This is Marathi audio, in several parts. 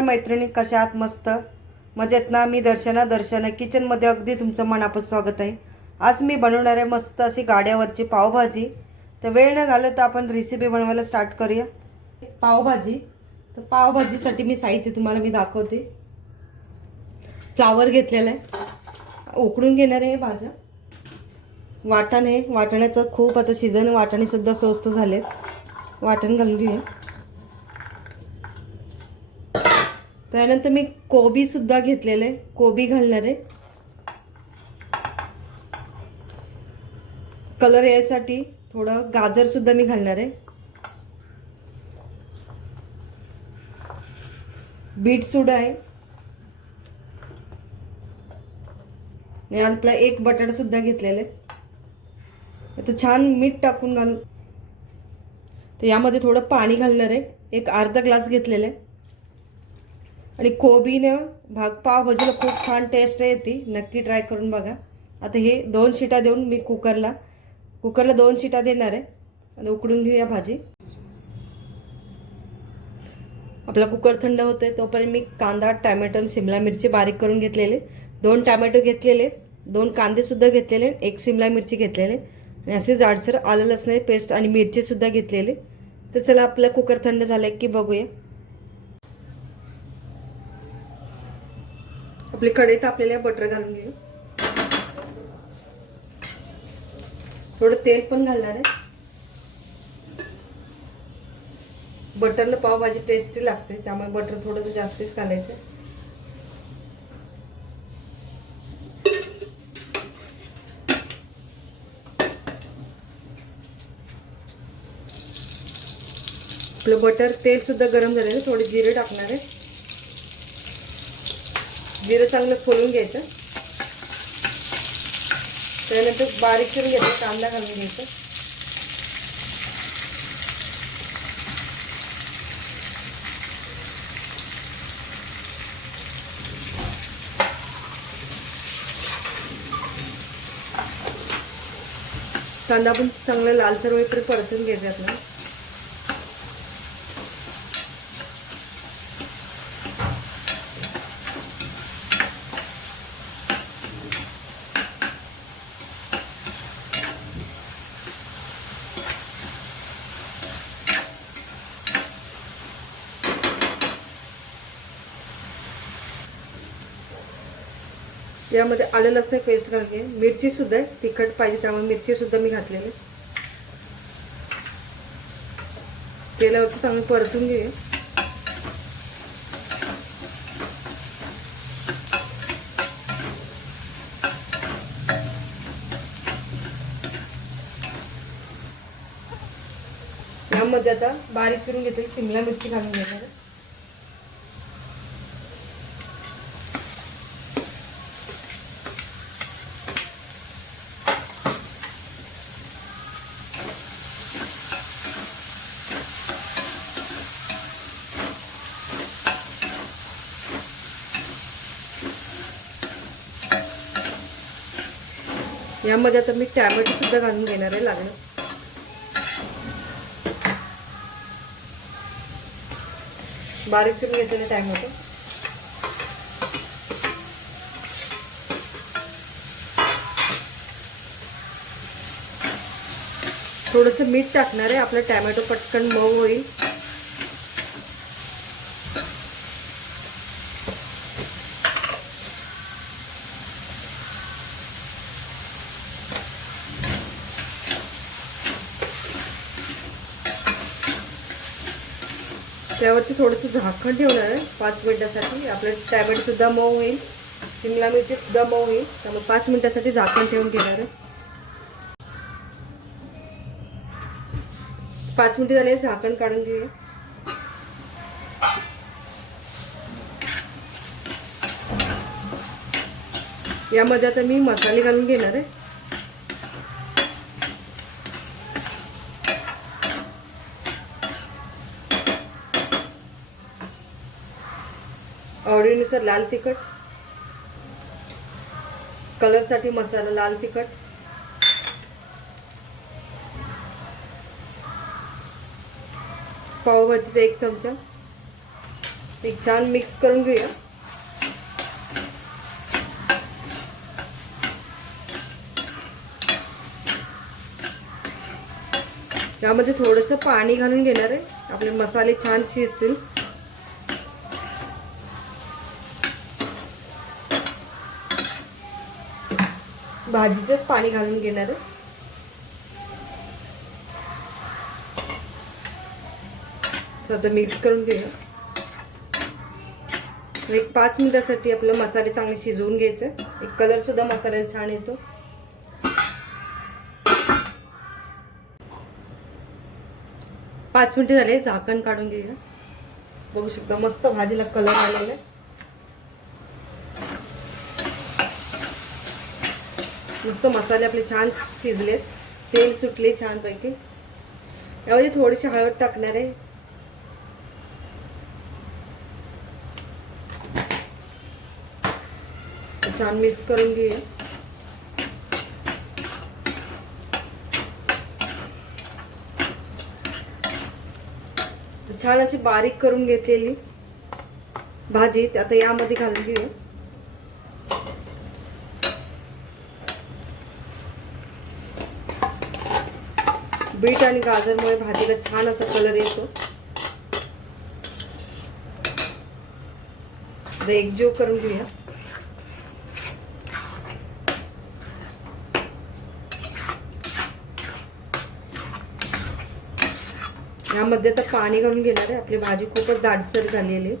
नमस्कार मैत्रिणी, कशा आहात? मस्त मजेत ना? मी दर्शना किचनमध्ये अगदी तुमचं मनापासून स्वागत आहे. आज मी बनवणार आहे मस्त अशी गाड्यावरची पावभाजी. तर वेळ न घालवता आपण रेसिपी बनवायला स्टार्ट करूया. पावभाजी. तर पावभाजीसाठी मी साहित्य तुम्हाला मी दाखवते. फ्लावर घेतलेला आहे, उकडून घेणार आहे भाज्या. वाटण आहे, वाटण्याचं खूप आता सीझन, वाटणे सुद्धा स्वस्त झालेत. वाटण घालून घेऊया. त्यानंतर मी कोबी सुद्धा घेतलेलं आहे, कोबी घालणार आहे कलर यासाठी. थोडं गाजर सुद्धा मी घालणार आहे. बीट सुद्धा आहे आणि आपला एक बटाटा सुद्धा घेतलेला आहे. आता छान मीठ टाकून घालून तर यामध्ये थोडं पाणी घालणार आहे. एक अर्धा ग्लास घेतलेला आहे. आणि कोबीनं पावभाजीला खूप छान टेस्ट येते, नक्की ट्राय करून बघा. आता हे 2 शिट्या देऊन मी कुकरला 2 शिट्या देणार आहे आणि उकडून घेऊया भाजी. आपला कुकर थंड होतोय तोपर्यंत मी कांदा, टॅमॅटो, शिमला मिरची बारीक करून घेतलेले, 2 टॅमॅटो घेतलेले, 2 कांदे सुद्धा घेतलेले, 1 शिमला मिरची घेतलेले आणि असे जाडसर आलं लसणाची पेस्ट आणि मिरची सुद्धा घेतलेले. तर चला आपला कुकर थंड झालाय की बघूया. आपली कढई तापलेली आहे, बटर घालून घेऊ. थोडं तेल पण घालणार आहे. बटरला पावभाजी टेस्टी लागते, त्यामुळे बटर थोडंसं जास्तीच घालायचं. आपलं बटर तेल सुद्धा गरम झालेलं. थोडे जिरे टाकणार आहे. जिरं चांगलं फोडून घ्यायचं. त्यानंतर बारीक करून घ्यायचं, कांदा घालून घ्यायचा. कांदा पण चांगला लालसर होईपर्यंत परतून घ्यायचा आपल्याला. यामध्ये आलं लसण पेस्ट घालून घे. मिरची सुद्धा तिखट पाहिजे त्यामुळे मिरची सुद्धा मी घातलेली. तेलावरती चांगलं परतून घे. यामध्ये आता बारीक चिरून घेतलेली शिमला मिरची घालून घेणार. यामध्ये आता मी टॅमॅटो सुद्धा घालून घेणार आहे लागलं. बारीक चिरून घेतलेले टॅमॅटो. थोडंसं मीठ टाकणार आहे, आपलं टॅमॅटो पटकन मऊ होईल. त्यावरती थोडंसं झाकण ठेवणार आहे 5 मिनिटासाठी. आपलं टॅमॅटो सुद्धा मऊ होईल, शिमला मिरची सुद्धा मऊ होईल, त्यामुळे 5 मिनिटासाठी झाकण ठेवून घेणार आहे. 5 मिनिटं झाले, झाकण काढून घेऊया. यामध्ये आता मी मसाले घालून घेणार आहे. आवडीनुसार लाल तिखट, कलरसाठी मसाला लाल तिखट, पावभाजीचा 1 चमचा, एक छान मिक्स करून घेऊया. यामध्ये थोडंसं पाणी घालून घेणार आहे. आपले मसाले छान शिजतील. भाजीचंच पाणी घालून घेणार आहे. तर आता मिक्स करून घेऊया. एक 5 मिनिटासाठी आपले मसाले चांगले शिजवून घ्यायचे. एक कलर सुद्धा मसाल्याला छान येतो. पाच मिनिटे झाले. झाकण काढून घेऊया. बघू शकता मस्त भाजीला कलर आलेला आहे. मस्त मसाले आपले छान शिजलेत. तेल सुटले छानपैकी. यामध्ये थोडीशी हळद टाकणार आहे. छान मिक्स करून घेऊया. छान अशी बारीक करून घेतलेली भाजी आता यामध्ये घालून घेऊया. बीट आणि गाजरमुळे भाजीला छान असा कलर येतो. एकजीव करून घेऊया. यामध्ये आता पाणी घालून घेणार आहे. आपली भाजी खूपच दाटसर झालेली.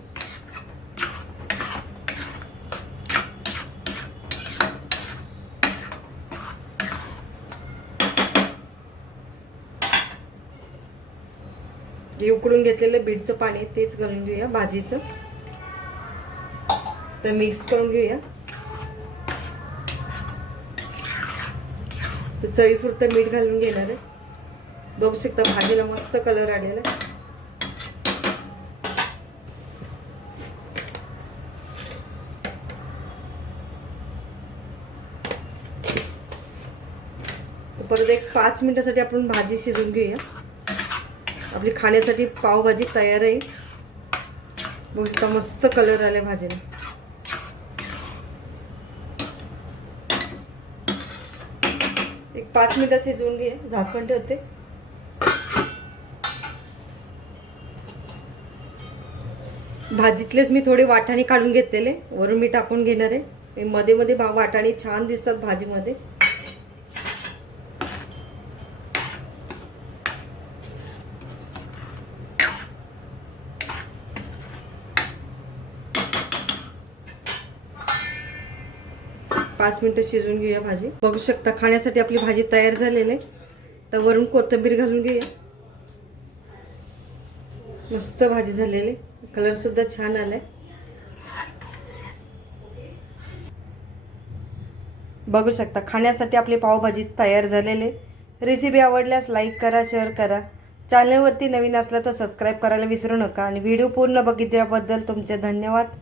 उकळून घेतलेलं बीटचं पाणी तेच घालून घेऊया भाजीचं. तर मिक्स करून घेऊया. तर चवीपुरतं मीठ घालून घेणार आहे. बघू शकता भाजीला मस्त कलर आलेला. परत एक 5 मिनिटासाठी आपण भाजी शिजवून घेऊया. आपली खाण्यासाठी पावभाजी तयार आहे. बघू शकता मस्त कलर आले भाजीला. एक 5 मिनिटं शिजवून घे. झाकण ठेवते. भाजीतलेच मी थोडे वाटाणे काढून घेतलेले वरून मी टाकून घेणार आहे. मध्ये मध्ये वाटाणे छान दिसतात भाजीमध्ये. पाच मिनिटं शिजवून घेऊया भाजी. बघू शकता खाण्यासाठी आपली भाजी तयार झालेली आहे. तर वरून कोथिंबीर घालून घेऊया. मस्त भाजी झालेली. कलर सुद्धा छान आलाय. बघू शकता खाण्यासाठी आपली पावभाजी तयार झालेली. रेसिपी आवडल्यास लाईक करा, शेअर करा. चॅनलवरती नवीन असला तर सबस्क्राईब करायला विसरू नका. आणि व्हिडिओ पूर्ण बघितल्याबद्दल तुमचे धन्यवाद.